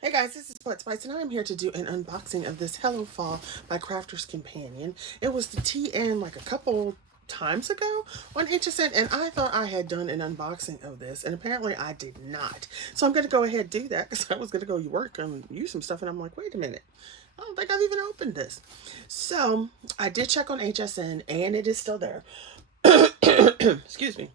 Hey guys, this is Blood Spice, and I'm here to do an unboxing of this Hello Fall by Crafter's Companion. It was the TN like a couple times ago on HSN, and I thought I had done an unboxing of this, and apparently I did not. So I'm going to go ahead and do that because I was going to go work and use some stuff, and I'm like, wait a minute. I don't think I've even opened this. So I did check on HSN, and it is still there. Excuse me.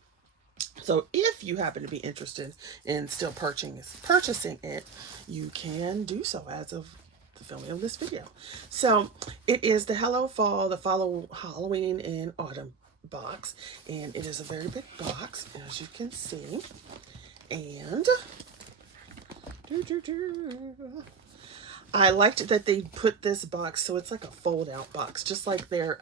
So if you happen to be interested in still purchasing it, you can do so as of the filming of this video. So it is the Hello Fall, the Follow Halloween and Autumn box, and it is a very big box, as you can see. And I liked that they put this box so it's like a fold out box, just like their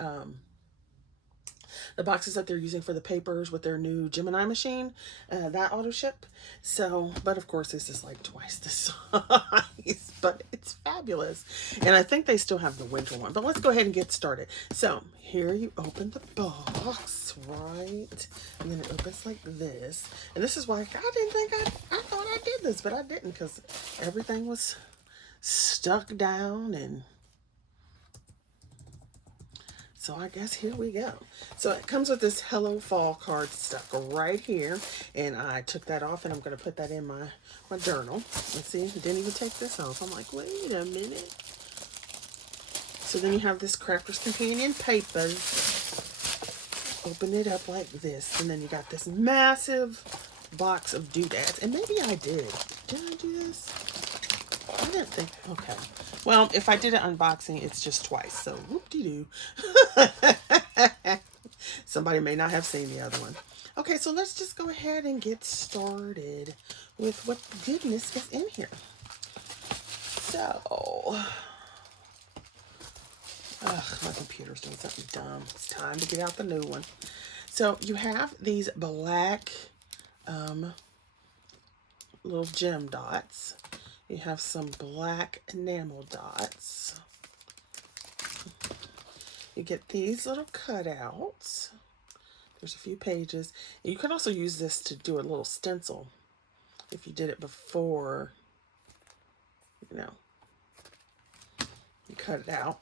the boxes that they're using for the papers with their new Gemini machine, that auto ship. So, but of course, this is like twice the size, but it's fabulous. And I think they still have the winter one, but let's go ahead and get started. So here you open the box, right? And then it opens like this. And this is why I didn't think I thought I did this, but I didn't because everything was stuck down and so I guess here we go. So it comes with this Hello Fall card stuck right here. And I took that off and I'm going to put that in my journal. Let's see, it didn't even take this off. I'm like, wait a minute. So then you have this Crafter's Companion paper. Open it up like this. And then you got this massive box of doodads. And maybe I did. Did I do this? I didn't think. Okay. Well, if I did an unboxing, it's just twice. So whoop-de-doo. Somebody may not have seen the other one. Okay, so let's just go ahead and get started with what goodness is in here. So, my computer's doing something dumb. It's time to get out the new one. So you have these black little gem dots. You have some black enamel dots. You get these little cutouts. There's a few pages. You can also use this to do a little stencil if you did it before, you know, you cut it out.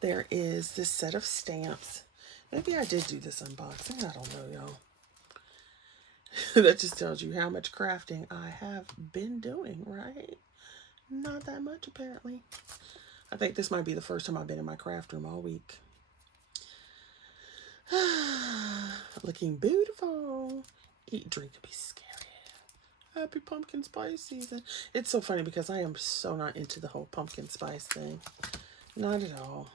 There is this set of stamps. Maybe I did do this unboxing. I don't know, y'all. That just tells you how much crafting I have been doing, right? Not that much, apparently. I think this might be the first time I've been in my craft room all week. Looking beautiful. Eat, drink, and be scary. Happy pumpkin spice season. It's so funny because I am so not into the whole pumpkin spice thing. Not at all.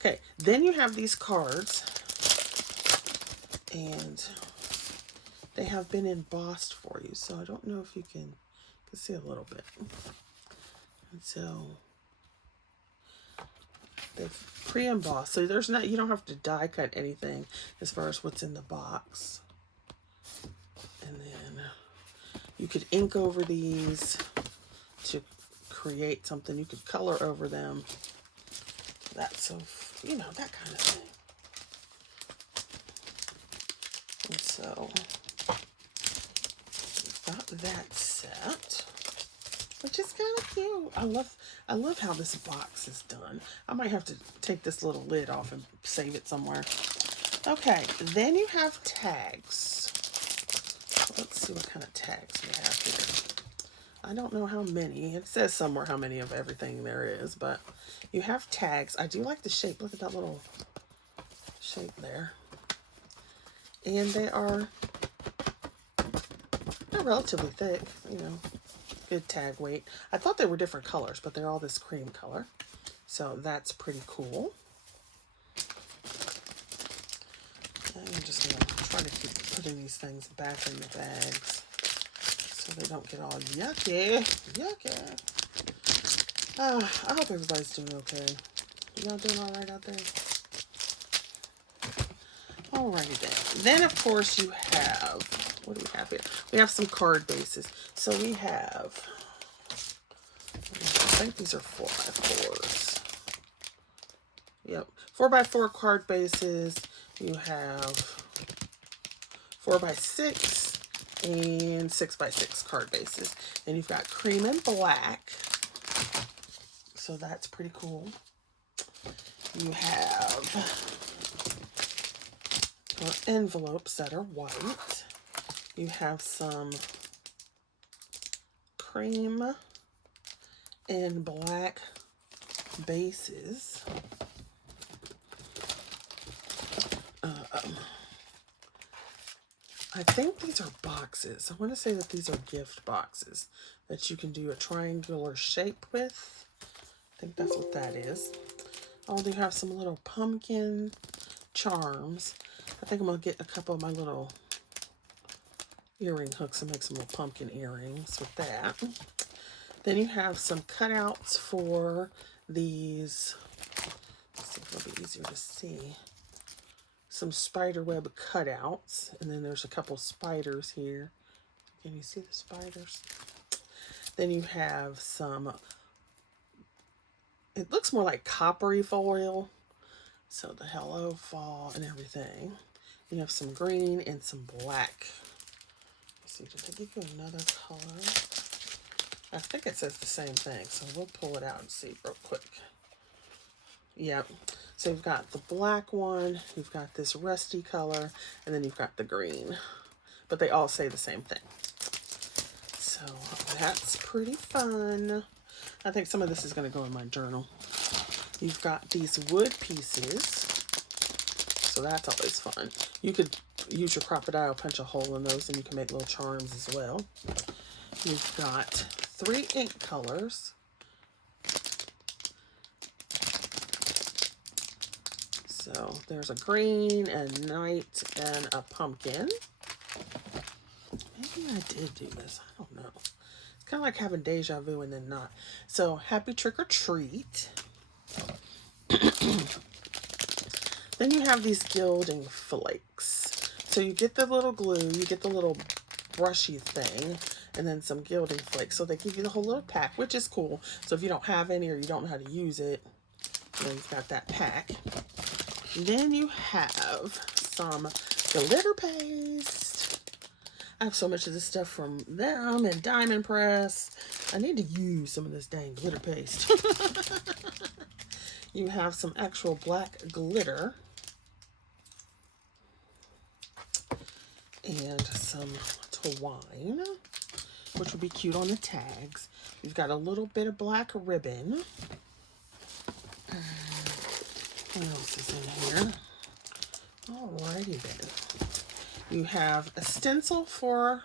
Okay, then you have these cards. And they have been embossed for you. So I don't know if you can see a little bit. And so they've pre-embossed. So there's not, you don't have to die cut anything as far as what's in the box. And then you could ink over these to create something. You could color over them. That's so, you know, that kind of thing. And so we've got that set, which is kind of cute. I love how this box is done. I might have to take this little lid off and save it somewhere. Okay, then you have tags. Let's see what kind of tags we have here. I don't know how many. It says somewhere how many of everything there is, but you have tags. I do like the shape. Look at that little shape there. And they're relatively thick, you know, good tag weight. I thought they were different colors, but they're all this cream color. So that's pretty cool. And I'm just going to try to keep putting these things back in the bags so they don't get all yucky. Yucky. I hope everybody's doing okay. Y'all doing all right out there? Alrighty then. Then, of course, you have, what do we have here? We have some card bases. So we have, I think these are 4x4s. Yep. 4x4 card bases. You have 4x6 and 6x6 card bases. And you've got cream and black. So that's pretty cool. You have envelopes that are white. You have some cream and black bases. I think these are boxes. I want to say that these are gift boxes that you can do a triangular shape with. I think that's what that is. Oh, they have some little pumpkin charms. I think I'm going to get a couple of my little earring hooks and make some little pumpkin earrings with that. Then you have some cutouts for these. Let's see if it'll be easier to see. Some spider web cutouts, and then there's a couple spiders here. Can you see the spiders? Then you have some, it looks more like coppery foil. So the hello fall and everything. You have some green and some black. Let's see, did they give you another color? I think it says the same thing, so we'll pull it out and see real quick. Yep. So you've got the black one, you've got this rusty color, and then you've got the green. But they all say the same thing. So that's pretty fun. I think some of this is going to go in my journal. You've got these wood pieces. So that's always fun. You could use your crocodile, punch a hole in those, and you can make little charms as well. You've got 3 ink colors. So there's a green, a night, and a pumpkin. Maybe I did do this. I don't know. It's kind of like having deja vu and then not. So happy trick or treat. Then you have these gilding flakes. So you get the little glue, you get the little brushy thing, and then some gilding flakes. So they give you the whole little pack, which is cool. So if you don't have any or you don't know how to use it, you know, you've got that pack. Then you have some glitter paste. I have so much of this stuff from them and Diamond Press. I need to use some of this dang glitter paste. You have some actual black glitter. And some twine, which would be cute on the tags. You've got a little bit of black ribbon. What else is in here? Alrighty then. You have a stencil for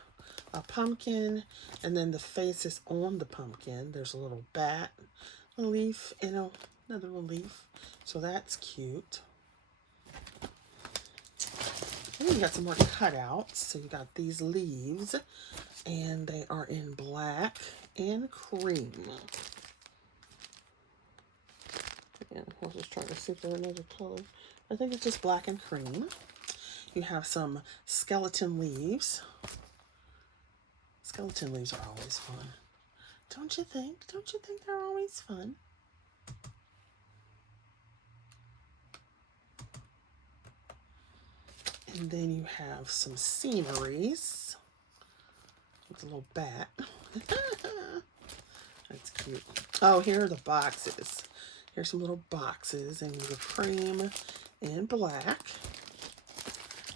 a pumpkin, and then the face is on the pumpkin. There's a little bat, a leaf, and another little leaf. So that's cute. And you got some more cutouts. So you got these leaves, and they are in black and cream. Yeah, I was just trying to see if there were another color. I think it's just black and cream. You have some skeleton leaves. Skeleton leaves are always fun. Don't you think? Don't you think they're always fun? And then you have some sceneries with a little bat. That's cute. Oh, here are the boxes. Here's some little boxes, and you have cream and black.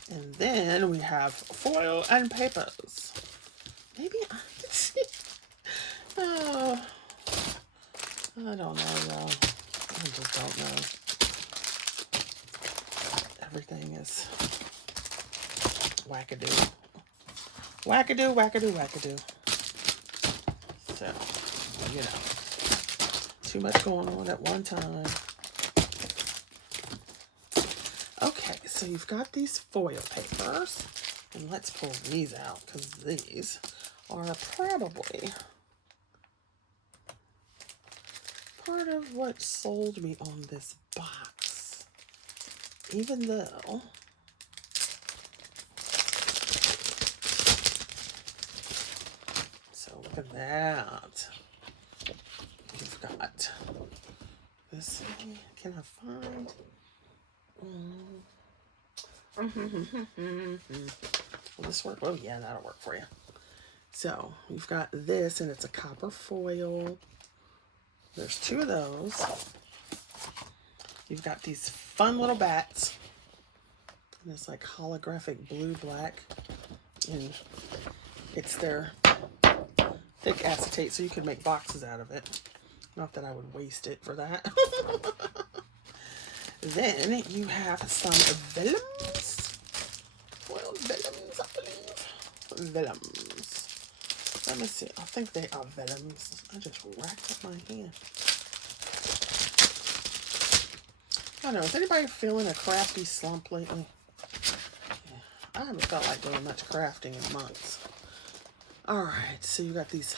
And then we have foil and papers. Maybe I can see. Oh, I don't know, y'all. I just don't know. Everything is wackadoo. Wackadoo, wackadoo, wackadoo. So, you know, too much going on at one time. Okay, so you've got these foil papers, and let's pull these out, because these are probably part of what sold me on this box, even though so look at that. You've got this. Can I find? Will this work? Oh yeah, that'll work for you. So you've got this, and it's a copper foil. There's 2 of those. You've got these fun little bats. And it's like holographic blue black. And it's their thick acetate, so you could make boxes out of it. Not that I would waste it for that. Then you have some vellums. Well, vellums, I believe. Vellums. Let me see. I think they are vellums. I just racked up my hand. I don't know. Is anybody feeling a crafty slump lately? Yeah, I haven't felt like doing much crafting in months. Alright, so you got these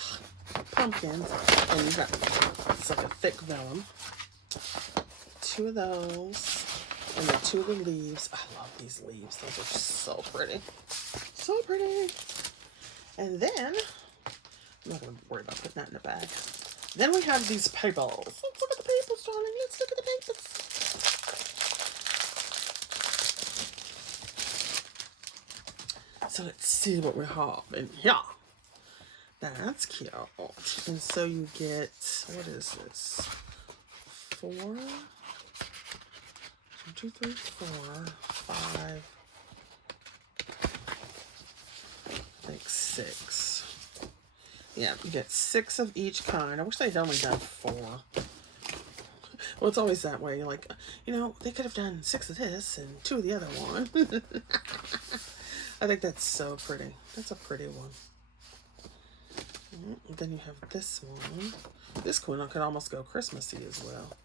pumpkins, and you got, it's like a thick vellum. 2 of those, and then 2 of the leaves. I love these leaves. Those are so pretty. So pretty. And then, I'm not going to worry about putting that in the bag. Then we have these papers. Let's look at the papers, darling. Let's look at the papers. So let's see what we have in here. That's cute. And so you get, what is this? 4, 1, 2, 3, 4, 5, I think 6. Yeah, you get 6 of each kind. I wish they'd only done 4. Well, it's always that way. You're like, you know, they could have done 6 of this and 2 of the other one. I think that's so pretty. That's a pretty one. And then you have this one. This one could almost go Christmassy as well.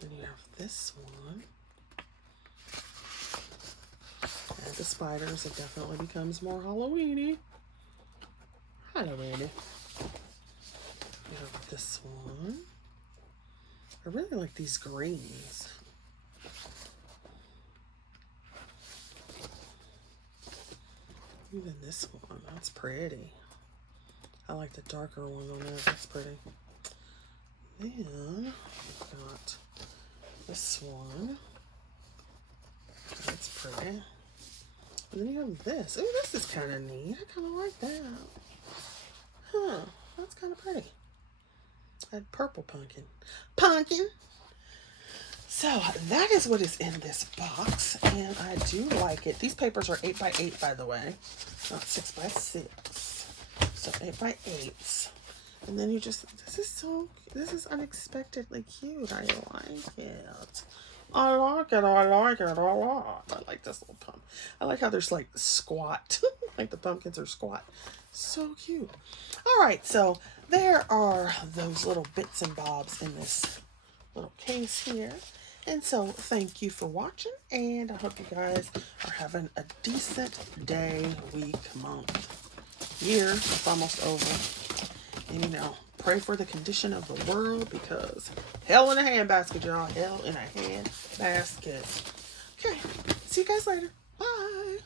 Then you have this one. Add the spiders. It definitely becomes more Halloweeny. Halloweeny. You have this one. I really like these greens. Even this one, that's pretty. I like the darker one on there, that's pretty. Then we've got this one. That's pretty. And then you have this. Ooh, this is kind of neat. I kind of like that. Huh, that's kind of pretty. That purple pumpkin. Pumpkin! So that is what is in this box, and I do like it. These papers are 8 by 8, by the way, not 6 by 6. So 8 by 8. And then you just, this is unexpectedly cute. I like it. I like it. I like it a lot. I like this little pump. I like how there's like squat, like the pumpkins are squat. So cute. All right, so there are those little bits and bobs in this little case here. And so thank you for watching, and I hope you guys are having a decent day, week, month, year. It's almost over. And you know, pray for the condition of the world, because hell in a handbasket, y'all. Hell in a handbasket. Okay, see you guys later. Bye.